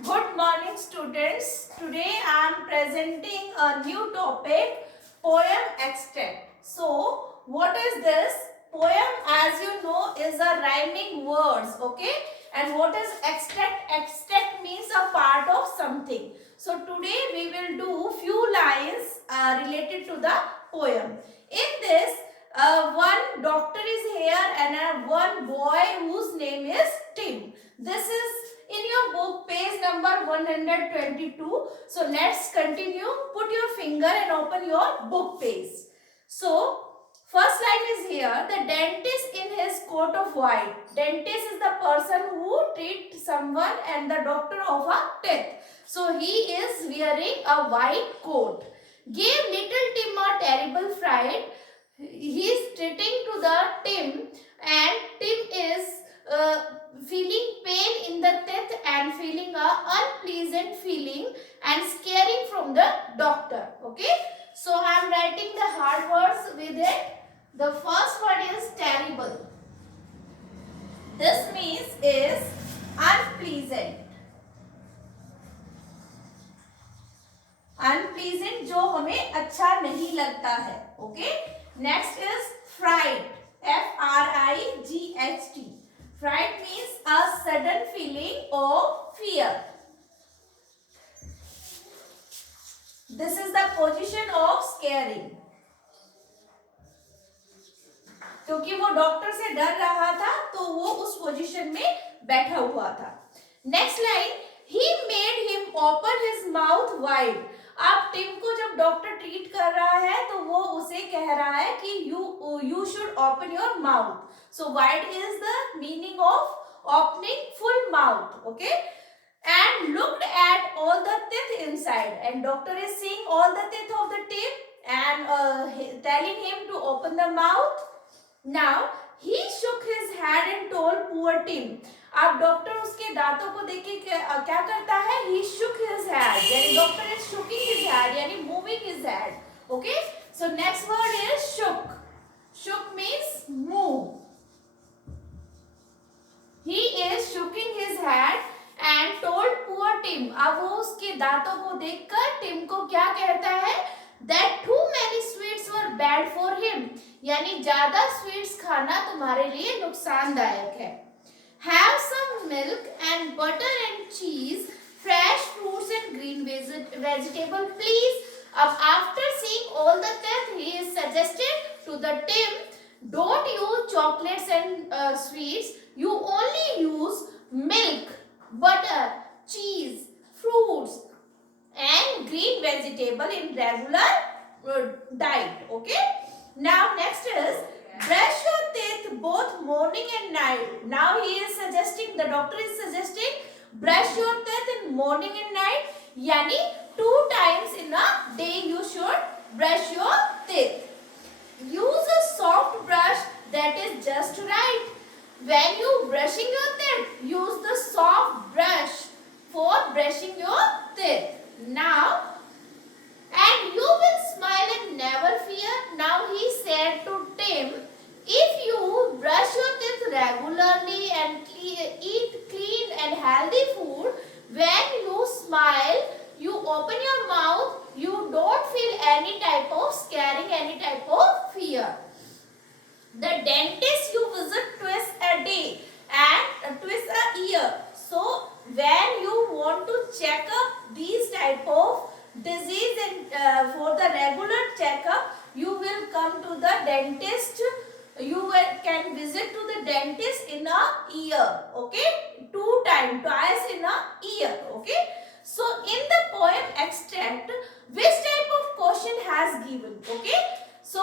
Good morning students. Today I am presenting a new topic, poem extract. So what is this? Poem, as you know, is a rhyming words, okay? And what is extract? Extract means a part of something. So today we will do few lines related to the poem. In this, one doctor is here and one boy whose name is Tim. This is in your book page number 122. So let's continue. Put your finger and open your book page. So first line is here, the dentist in his coat of white. Dentist is the person who treats someone and the doctor of a teeth. So he is wearing a white coat. Gave little Tim a terrible fright. He is treating to the Tim and Tim is feeling pain in the teeth and feeling a unpleasant feeling and scaring from the doctor. Okay, so I am writing the hard words with it. The first word is terrible. This means is unpleasant. Unpleasant जो हमें अच्छा नहीं लगता है. Okay, next is fright. F-R-I-G-H-T. Fright means a sudden feeling of fear. This is the position of scaring. क्योंकि वो doctor से डर रहा था तो वो उस पोजीशन में बैठा हुआ था. Next line, he made him open his mouth wide. अब टिम को जब डॉक्टर ट्रीट कर रहा है तो वो उसे कह रहा है कि you should open your mouth. So wide is the meaning of opening full mouth. Okay, and looked at all the teeth inside, and doctor is seeing all the teeth of the Tim and telling him to open the mouth. Now he shook his head and told poor Tim. अब doctor उसके दांतों को देख के क्या करता है? He shook his head. यानी doctor is shooking his head यानी moving his head. Okay? So next word is shook. Shook means move. He is shooking his head and told poor Tim. अब वो उसके दांतों को देखकर टिम को क्या कहता है? That too many sweets were bad for him. यानी ज्यादा स्वीट्स खाना तुम्हारे लिए नुकसानदायक है. Have some milk and butter and cheese, fresh fruits and green vegetable, please. अब after seeing all the teeth, he is suggested to the Tim, don't use chocolates and sweets. You only use milk, butter, cheese, fruits and green vegetable in regular diet. Okay. Now next is brush your teeth both morning and night. Now he is suggesting, the doctor is suggesting brush your teeth in morning and night. Yani 2 times in a day you should brush your teeth. Use a soft brush that is just right. When you brushing your teeth, use the soft brush for brushing your teeth. Now, and you will smile and never fear. Now he said to Tim, if you brush your teeth regularly and eat clean and healthy food, when you smile, you open your mouth, you don't feel any type of scaring, any type of fear. The dentist you visit twice a day and twice a year. So when you want to check up these type of disease and for the regular checkup, you will come to the dentist. You can visit to the dentist in a year. Okay, 2 times, twice in a year. Okay. So in the poem extract, which type of question has given? Okay. So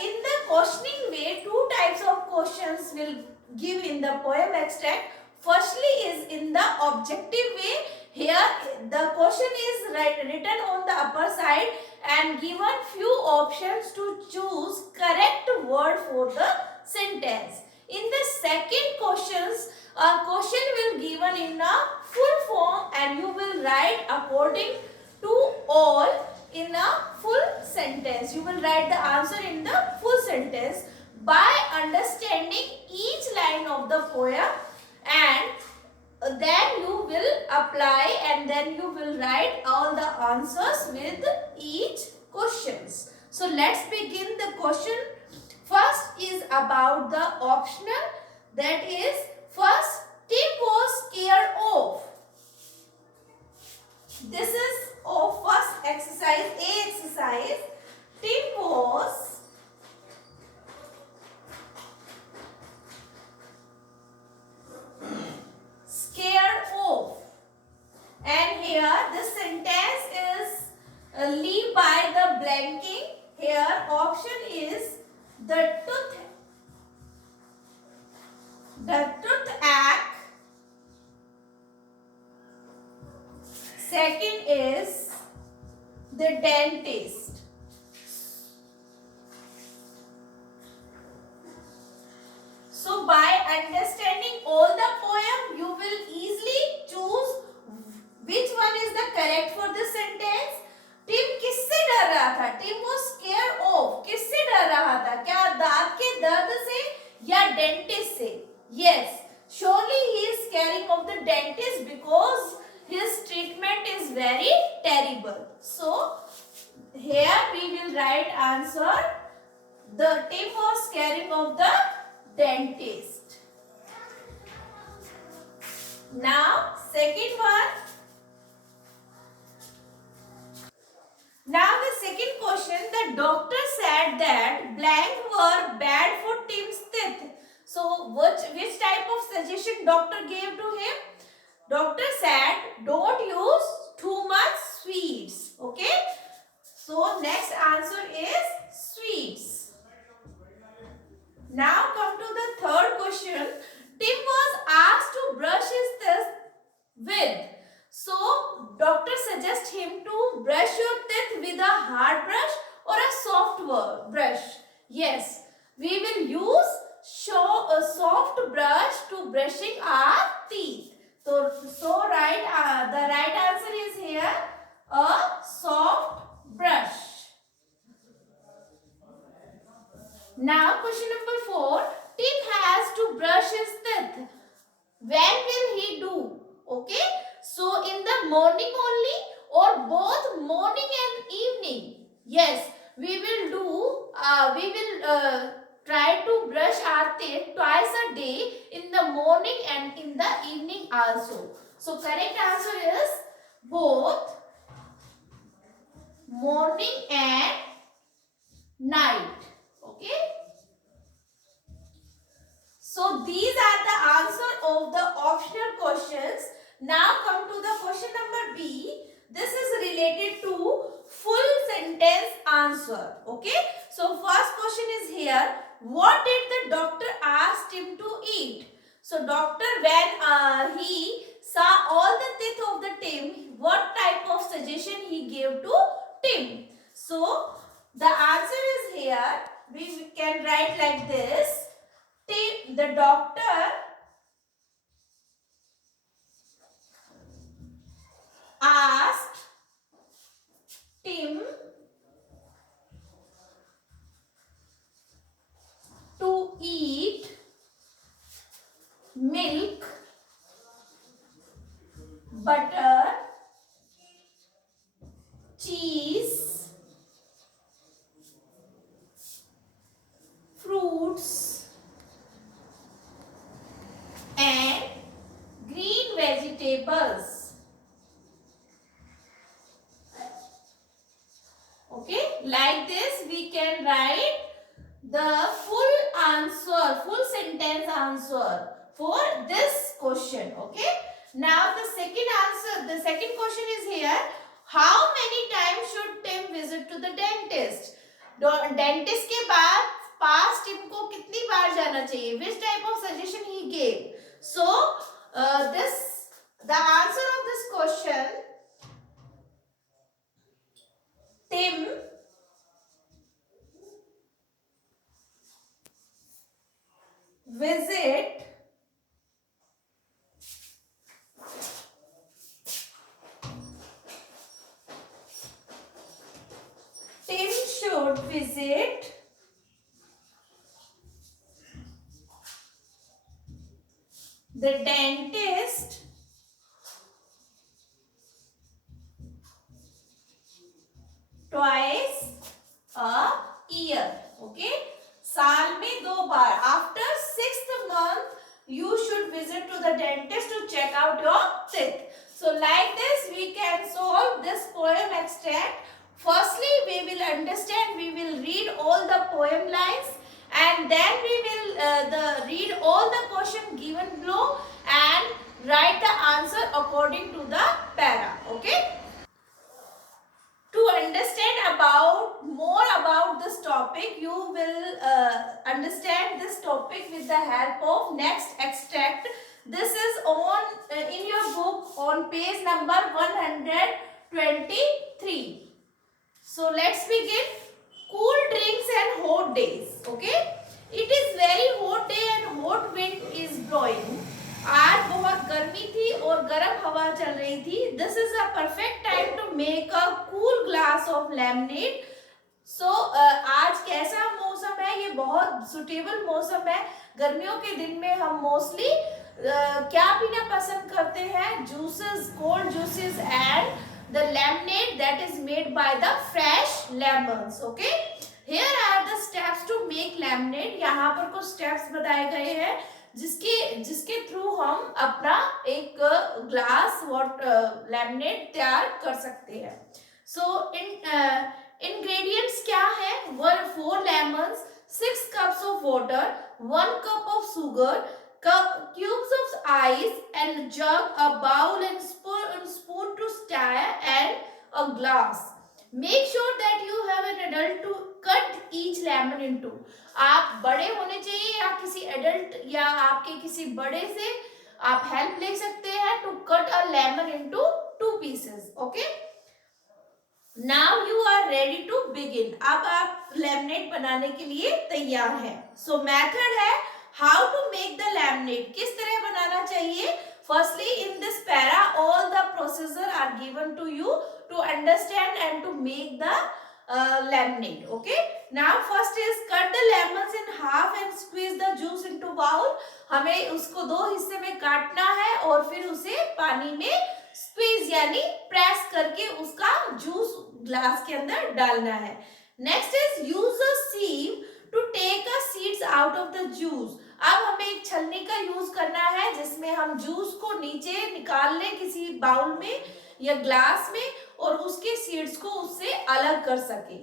in the questioning way, 2 types of questions will give in the poem extract. Firstly is in the objective way. Here the question is written on the upper side and given few options to choose correct word for the sentence. In the second questions, a question will given in a full form and you will write according to all in a full sentence. You will write the answer in the full sentence by understanding each line of the poem and then you will apply and then you will write all the answers with each questions. So let's begin the question. First is about the optional, that is first Tim was scared of. This is of first exercise, A exercise. Tim was scared of. And here this sentence is leave by the blanking. Here option is the toothache. Second is the dentist. So by understanding all the poem, you will easily choose which one is the correct for this sentence. Tim किससे डर रहा था? Tim was scared of. किससे डर रहा था? क्या दांत के दर्द से या डेंटिस्ट से? Yes, surely he is scaring of the dentist because his treatment is very terrible. So here we will write answer. The Tim was scaring of the dentist. Now second one. Now the second question, the doctor said that blank were bad for Tim's teeth. So which type of suggestion doctor gave to him? Doctor said don't use too much sweets. Okay. So next answer is sweets. Now come to the third question. Tim was asked to brush his teeth with. So doctor suggests him to brush your teeth with a hard brush or a soft brush. Yes, we will use a soft brush to brushing our teeth. So the right answer is here a soft brush. Now question number 4. Tim has to brush his teeth. When will he do? Okay. So in the morning only or both morning and evening? Yes, we will try to brush our teeth twice a day, in the morning and in the evening also. So correct answer is both morning and night. Okay. So these are the answer of the optional questions. Now come to the question number B. This is related to full sentence answer. Okay. So first question is here. What did the doctor ask him to eat? So doctor, when he saw all the teeth of the Tim, what type of suggestion he gave to Tim? So the answer is here. We can write like this. The doctor asked Tim to eat milk, butter, cheese, fruits and green vegetables. Okay, like this we can write the full answer, full sentence answer for this question. Okay. Now the second question is here. How many times should Tim visit to the dentist? Dentist के पास Tim को कितनी बार जाना चाहिए? Which type of suggestion he gave? So the answer of this question, Tim visit Tim should visit the dentist twice a year. Okay, साल में 2 बार. After 6th month you should visit to the dentist to check out your teeth. So like this we can solve this poem extract. Firstly we will understand, we will read all the poem lines, and then we will read all the question given below and write the answer according to the para. Okay, to understand more about this topic, you will understand this topic with the help of next extract. This is on in your book on page number 123. So let's begin. Cool drinks and hot days. Okay, it is very hot day and hot wind is blowing. आज बहुत गर्मी थी और गर्म हवा चल रही थी. This is a perfect time to make a cool glass of lemonade. So आज कैसा मौसम है? ये बहुत सुटेबल मौसम है. गर्मियों के दिन में हम मोस्टली क्या पीना पसंद करते हैं? Juices, cold juices and the lemonade that is made by the fresh lemons. Okay, here are the steps to make lemonade. यहाँ पर कुछ स्टेप्स बताए गए हैं जिसके थ्रू हम अपना एक ग्लास लेमनेड तैयार कर सकते हैं. सो इंग्रेडिएंट्स क्या है? 4 lemons, 6 cups of water, 1 cup of sugar, cubes of ice and jug, a bowl and spoon to stir and a glass. Make sure that you have an adult to cut each lemon into. आप बड़े होने चाहिए या किसी adult या आपके किसी बड़े से आप हेल्प ले सकते हैं to cut a lemon into 2 pieces. Okay, now you are ready to begin. अब आप लेमनेड बनाने के लिए तैयार हैं. सो मेथड है how to make the lemonade. किस तरह बनाना चाहिए? Firstly in this para all the procedure are given to you to understand and to make the lemonade. Okay, now first is cut the lemons in half and squeeze the juice into bowl. हमें उसको 2 हिस्से में काटना है और फिर उसे पानी में स्क्वीज यानी प्रेस करके उसका जूस ग्लास के अंदर डालना है. Next is use a sieve to take a seeds out of the juice. अब हमें एक छलनी का यूज करना है जिसमें हम जूस को नीचे निकाल लें किसी बाउल में या ग्लास में और उसके सीड्स को उससे अलग कर सके.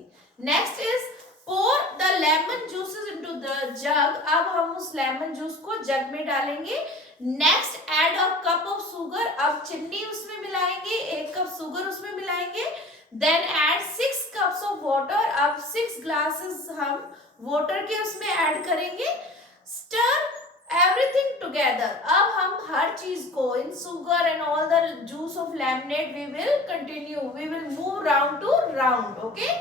Next is pour the lemon juices into the jug. अब हम उस लेमन जूस को जग में डालेंगे. Next add a cup of sugar. अब चीनी उसमें मिलाएंगे, 1 कप शुगर उसमें मिलाएंगे. Then add 6 cups of water. अब 6 ग्लासेस हम वाटर के उसमें ऐड करेंगे. Stir everything together. अब हम हर चीज को in sugar and all the juice of lemonade we will continue. We will move round to round. Okay.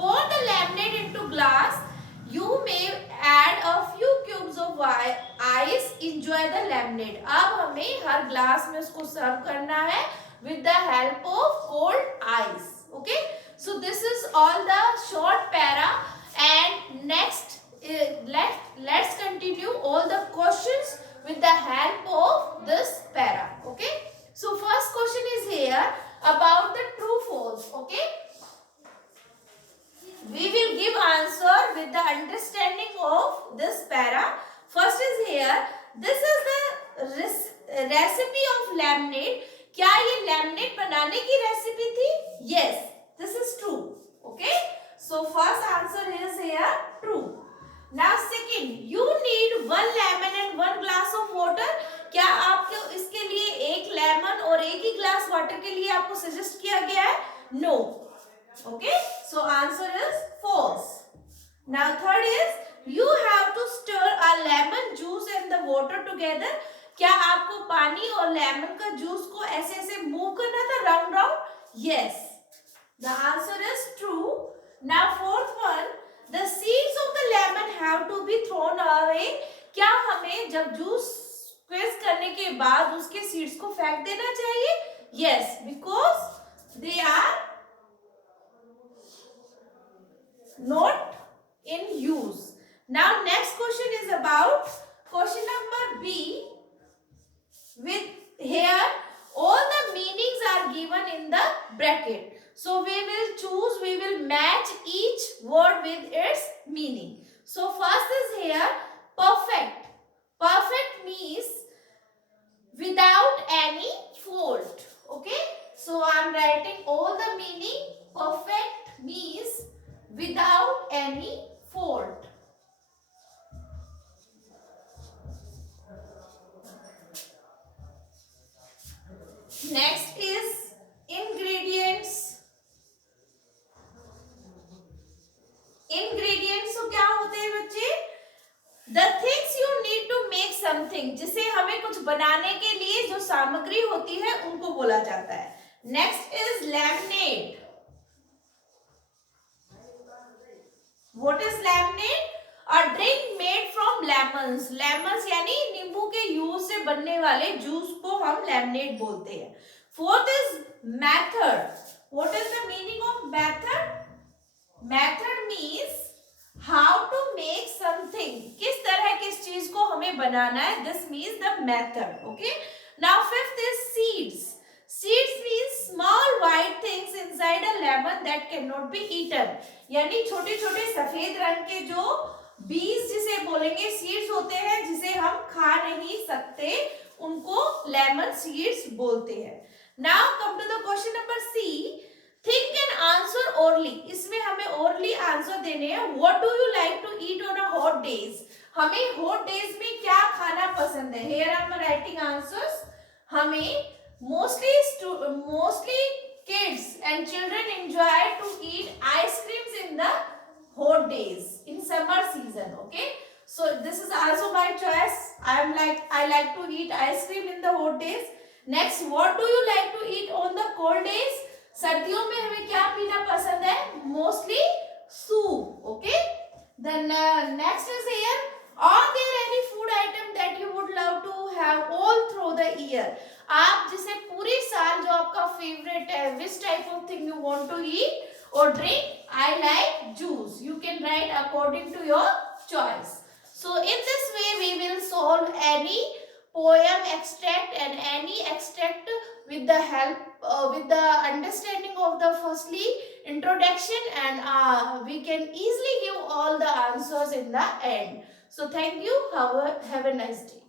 Pour the lemonade into glass. You may add a few cubes of ice. Enjoy the lemonade. अब हमें हर glass में उसको सर्व करना है with the help of cold ice. Okay. So this is all the short para, and next let's continue all the questions with the help of this para. Okay, so first question is here about the true false. Okay, we will give answer with the understanding of this para. First is here, this is the recipe of lemonade. क्या ये lemonade बनाने की recipe थी? Yes, this is true. Okay, so first answer is here true. Now second, you need 1 lemon and 1 glass of water. क्या आपको इसके लिए 1 lemon और 1 ही ग्लास वाटर के लिए आपको सजेस्ट किया गया है? No. Okay, so answer is false. Now third is you have to stir a lemon juice and the water together. क्या आपको पानी और लेमन का जूस को ऐसे ऐसे मूव करना था round round? Yes. The answer is true. Now fourth one, the seeds of the lemon have to be thrown away. क्या हमें जब जूस स्क्वीज करने के बाद उसके सीड्स को फेंक देना चाहिए? Yes, because they are not in use. Now next question is about question number B. With here all the meanings are given in the bracket. So we will choose, we will match each word with its meaning. So first is here perfect. Perfect means without any fault. Okay. So I am writing all the meaning. Perfect means without any fault. Next is ingredients. Ingredients तो क्या होते हैं बच्चे? The things you need to make something, जिसे हमें कुछ बनाने के लिए जो सामग्री होती है उनको बोला जाता है. Next is lemonade. What is lemonade? A drink made from lemons. Lemons यानी नींबू के यूज से बनने वाले जूस को हम lemonade बोलते हैं. Fourth is method. What is the meaning of method? Method means how to make something. किस तरह किस चीज को हमें बनाना है. This means the method. Okay. Now fifth is seeds. Seeds means small white things inside a lemon that cannot be eaten. यानी छोटे छोटे सफेद रंग के जो बीज जिसे बोलेंगे सीड्स होते हैं जिसे हम खा नहीं सकते उनको लेमन सीड्स बोलते हैं. Now come to the question number C. Think and answer orally. इसमें हमें ओरली आंसर देने हैं. What do you like to eat on a hot days. हमें हॉट डेज में क्या खाना पसंद है. Here I am writing answers. हमें mostly kids and children enjoy to eat ice creams in the hot days in summer season. Okay, so this is also my choice. I like to eat ice cream in the hot days. Next, what do you like to eat on the cold days? सर्दियों में हमें क्या पीना पसंद है. Mostly soup. Okay, then next is here. Are there any food item that you would love to have all through the year? आप जिसे पूरी साल जो आपका फेवरेट है, which type of thing you want to eat or drink? I like juice. You can write according to your choice. So in this way we will solve any poem extract and any extract with the help with the understanding of the firstly introduction, and we can easily give all the answers in the end. So thank you. Have a nice day.